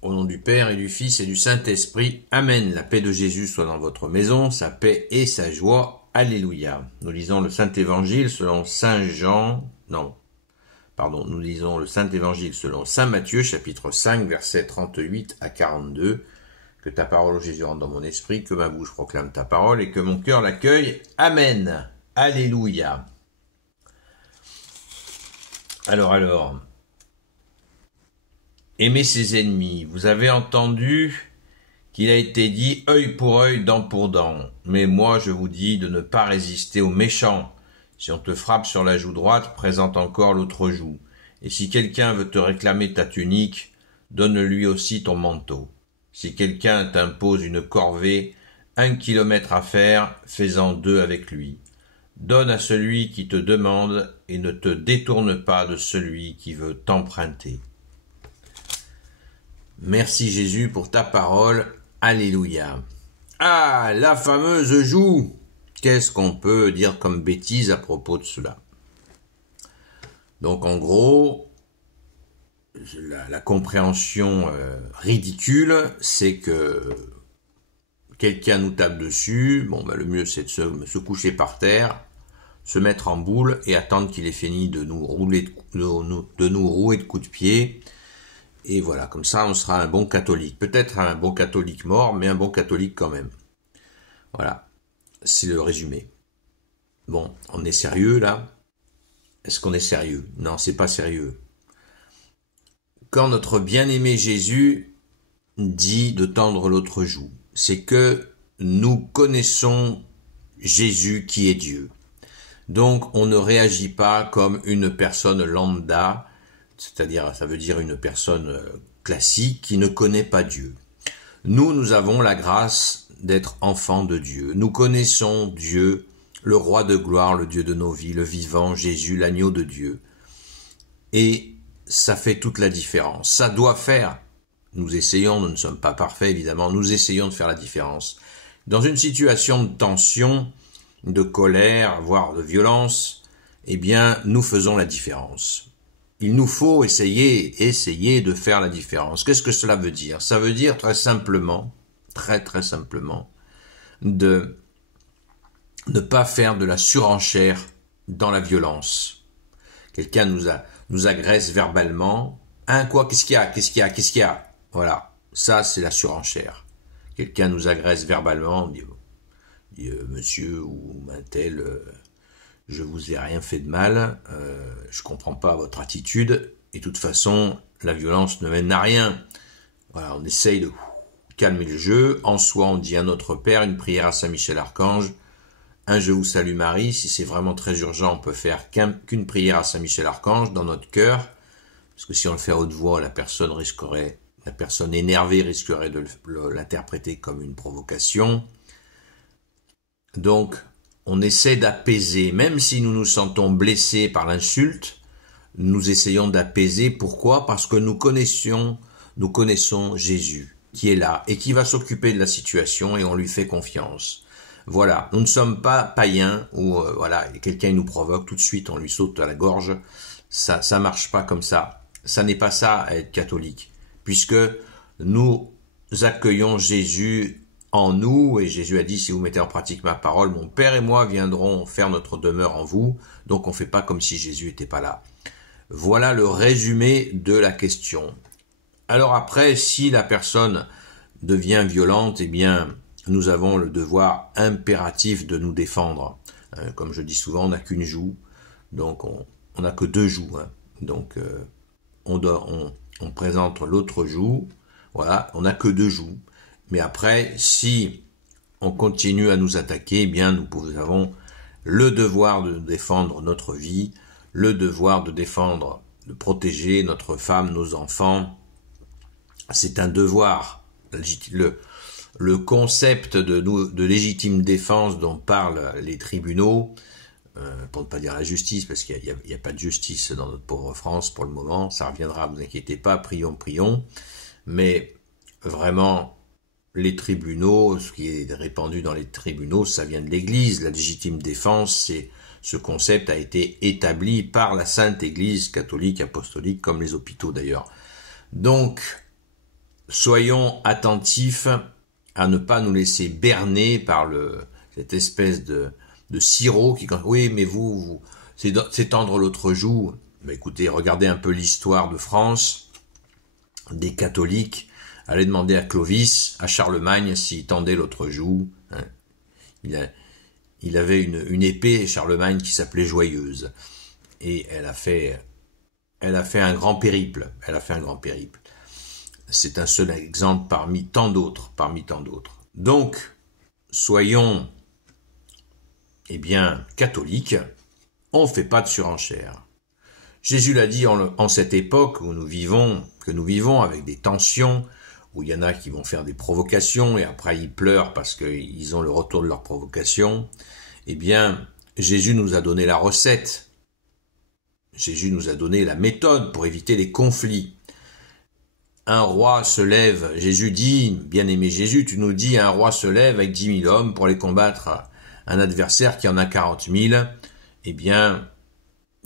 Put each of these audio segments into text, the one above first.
Au nom du Père et du Fils et du Saint-Esprit. Amen. La paix de Jésus soit dans votre maison, sa paix et sa joie. Alléluia. Nous lisons le Saint-Évangile selon Saint Jean. Non, pardon. Nous lisons le Saint-Évangile selon Saint Matthieu, chapitre 5, versets 38 à 42. Que ta parole, ô Jésus, rentre dans mon esprit, que ma bouche proclame ta parole et que mon cœur l'accueille. Amen. Alléluia. Alors. Aimez ses ennemis. Vous avez entendu qu'il a été dit œil pour œil, dent pour dent. Mais moi, je vous dis de ne pas résister aux méchants. Si on te frappe sur la joue droite, présente encore l'autre joue. Et si quelqu'un veut te réclamer ta tunique, donne-lui aussi ton manteau. Si quelqu'un t'impose une corvée, 1 kilomètre à faire, fais-en 2 avec lui. Donne à celui qui te demande et ne te détourne pas de celui qui veut t'emprunter. Merci Jésus pour ta parole. Alléluia. Ah, la fameuse joue. Qu'est-ce qu'on peut dire comme bêtise à propos de cela? Donc en gros, la compréhension ridicule, c'est que quelqu'un nous tape dessus. Bon, le mieux c'est de se coucher par terre, se mettre en boule et attendre qu'il ait fini de nous rouler de nous rouer de coups de pied. Et voilà, comme ça, on sera un bon catholique. Peut-être un bon catholique mort, mais un bon catholique quand même. Voilà, c'est le résumé. Bon, on est sérieux là? Est-ce qu'on est sérieux? Non, c'est pas sérieux. Quand notre bien-aimé Jésus dit de tendre l'autre joue, c'est que nous connaissons Jésus qui est Dieu. Donc, on ne réagit pas comme une personne lambda, c'est-à-dire, ça veut dire une personne classique qui ne connaît pas Dieu. Nous avons la grâce d'être enfants de Dieu. Nous connaissons Dieu, le roi de gloire, le Dieu de nos vies, le vivant, Jésus, l'agneau de Dieu. Et ça fait toute la différence. Ça doit faire. Nous essayons, nous ne sommes pas parfaits évidemment, nous essayons de faire la différence. Dans une situation de tension, de colère, voire de violence, eh bien, nous faisons la différence. Il nous faut essayer de faire la différence. Qu'est-ce que cela veut dire? Ça veut dire très simplement, très simplement, de ne pas faire de la surenchère dans la violence. Quelqu'un nous agresse verbalement. Hein, quoi? Qu'est-ce qu'il y a? Voilà. Ça, c'est la surenchère. Quelqu'un nous agresse verbalement, on dit monsieur ou un tel, je vous ai rien fait de mal, je comprends pas votre attitude, et de toute façon, la violence ne mène à rien. Voilà, on essaye de calmer le jeu. En soi, on dit à notre Père, une prière à Saint Michel Archange, un Je vous salue Marie. Si c'est vraiment très urgent, on peut faire qu'une prière à Saint Michel Archange dans notre cœur, parce que si on le fait à haute voix, la personne énervée risquerait de l'interpréter comme une provocation. Donc, on essaie d'apaiser, même si nous nous sentons blessés par l'insulte, nous essayons d'apaiser. Pourquoi? Parce que nous connaissons Jésus, qui est là, et qui va s'occuper de la situation, et on lui fait confiance. Voilà, nous ne sommes pas païens, où quelqu'un nous provoque, tout de suite on lui saute à la gorge. Ça marche pas comme ça. Ça n'est pas ça à être catholique, puisque nous accueillons Jésus en nous, et Jésus a dit, si vous mettez en pratique ma parole, mon Père et moi viendrons faire notre demeure en vous. Donc on fait pas comme si Jésus n'était pas là. Voilà le résumé de la question. Alors après, si la personne devient violente, eh bien, nous avons le devoir impératif de nous défendre. Comme je dis souvent, on n'a qu'une joue, donc on n'a que 2 joues. Donc on présente l'autre joue, voilà, on n'a que 2 joues. Mais après, si on continue à nous attaquer, eh bien, nous avons le devoir de défendre notre vie, le devoir de défendre, de protéger notre femme, nos enfants. C'est un devoir. Le concept de légitime défense dont parlent les tribunaux, pour ne pas dire la justice, parce qu'il n'y a pas de justice dans notre pauvre France pour le moment, ça reviendra, ne vous inquiétez pas, prions, mais vraiment, les tribunaux, ce qui est répandu dans les tribunaux, ça vient de l'Église. La légitime défense, ce concept a été établi par la Sainte Église catholique, apostolique, comme les hôpitaux d'ailleurs. Donc, soyons attentifs à ne pas nous laisser berner par cette espèce de sirop qui, oui, mais vous c'est tendre l'autre joue. Ben écoutez, regardez un peu l'histoire de France, des catholiques. Allez demander à Clovis, à Charlemagne, s'il tendait l'autre joue. Hein. Il avait une épée, Charlemagne, qui s'appelait Joyeuse. Et elle a fait un grand périple. C'est un seul exemple parmi tant d'autres. Donc, soyons, catholiques. On ne fait pas de surenchère. Jésus l'a dit en cette époque que nous vivons avec des tensions, où il y en a qui vont faire des provocations et après ils pleurent parce qu'ils ont le retour de leur provocation. Jésus nous a donné la recette. Jésus nous a donné la méthode pour éviter les conflits. Un roi se lève, Jésus dit, bien-aimé Jésus, tu nous dis, un roi se lève avec 10 000 hommes pour aller combattre un adversaire qui en a 40 000.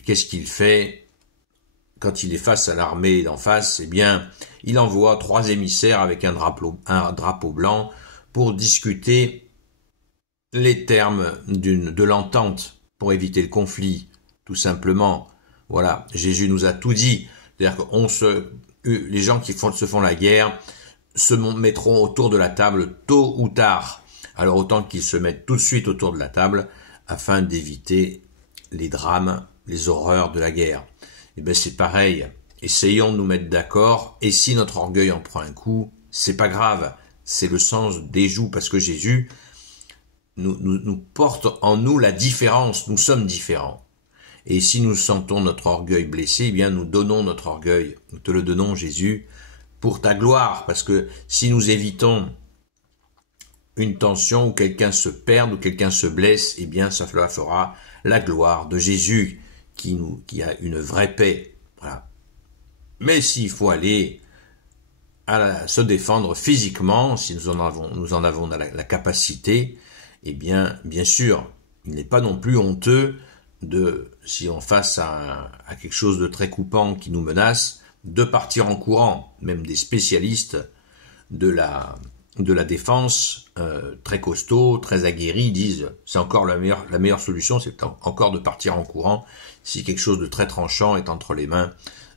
Qu'est-ce qu'il fait quand il est face à l'armée d'en face? Il envoie 3 émissaires avec un drapeau blanc pour discuter les termes de l'entente pour éviter le conflit, tout simplement. Voilà, Jésus nous a tout dit. C'est-à-dire les gens qui se font la guerre se mettront autour de la table tôt ou tard. Alors autant qu'ils se mettent tout de suite autour de la table afin d'éviter les drames, les horreurs de la guerre. C'est pareil. Essayons de nous mettre d'accord. Et si notre orgueil en prend un coup, c'est pas grave. C'est le sens des joues parce que Jésus nous porte en nous la différence. Nous sommes différents. Et si nous sentons notre orgueil blessé, nous donnons notre orgueil. Nous te le donnons, Jésus, pour ta gloire. Parce que si nous évitons une tension où quelqu'un se perde, ou quelqu'un se blesse, ça fera la gloire de Jésus qui a une vraie paix. Voilà. Mais s'il faut aller se défendre physiquement, si nous en avons la capacité, bien sûr, il n'est pas non plus honteux si on face à quelque chose de très coupant qui nous menace, de partir en courant. Même des spécialistes de la défense, très costauds, très aguerris, disent c'est encore la meilleure solution, c'est encore de partir en courant si quelque chose de très tranchant est entre les mains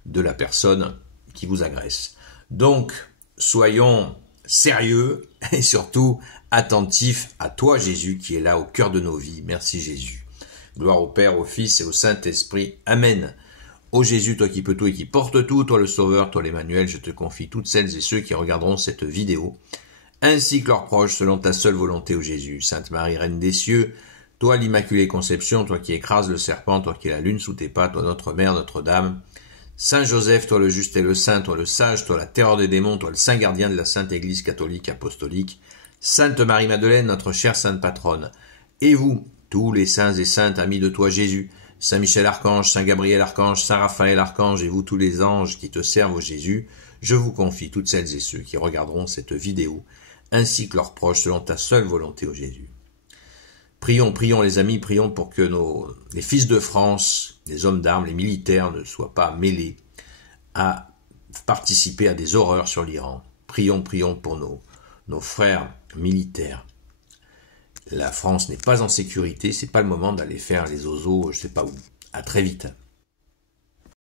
de la personne qui vous agresse. Donc, soyons sérieux et surtout attentifs à toi, Jésus, qui est là au cœur de nos vies. Merci, Jésus. Gloire au Père, au Fils et au Saint-Esprit. Amen. Ô Jésus, toi qui peux tout et qui portes tout, toi le Sauveur, toi l'Emmanuel, je te confie toutes celles et ceux qui regarderont cette vidéo, ainsi que leurs proches, selon ta seule volonté, ô Jésus. Sainte Marie, Reine des cieux, toi l'Immaculée Conception, toi qui écrases le serpent, toi qui es la lune sous tes pas, toi notre Mère, Notre-Dame, Saint Joseph, toi le juste et le saint, toi le sage, toi la terreur des démons, toi le saint gardien de la Sainte Église catholique apostolique, Sainte Marie-Madeleine, notre chère Sainte Patronne, et vous, tous les saints et saintes amis de toi Jésus, Saint Michel Archange, Saint Gabriel Archange, Saint Raphaël Archange, et vous tous les anges qui te servent, ô Jésus, je vous confie toutes celles et ceux qui regarderont cette vidéo, ainsi que leurs proches, selon ta seule volonté, ô Jésus. Prions les amis, prions pour que les fils de France, les hommes d'armes, les militaires ne soient pas mêlés à participer à des horreurs sur l'Iran. Prions pour nos frères militaires. La France n'est pas en sécurité, c'est pas le moment d'aller faire les ozos, je sais pas où. À très vite.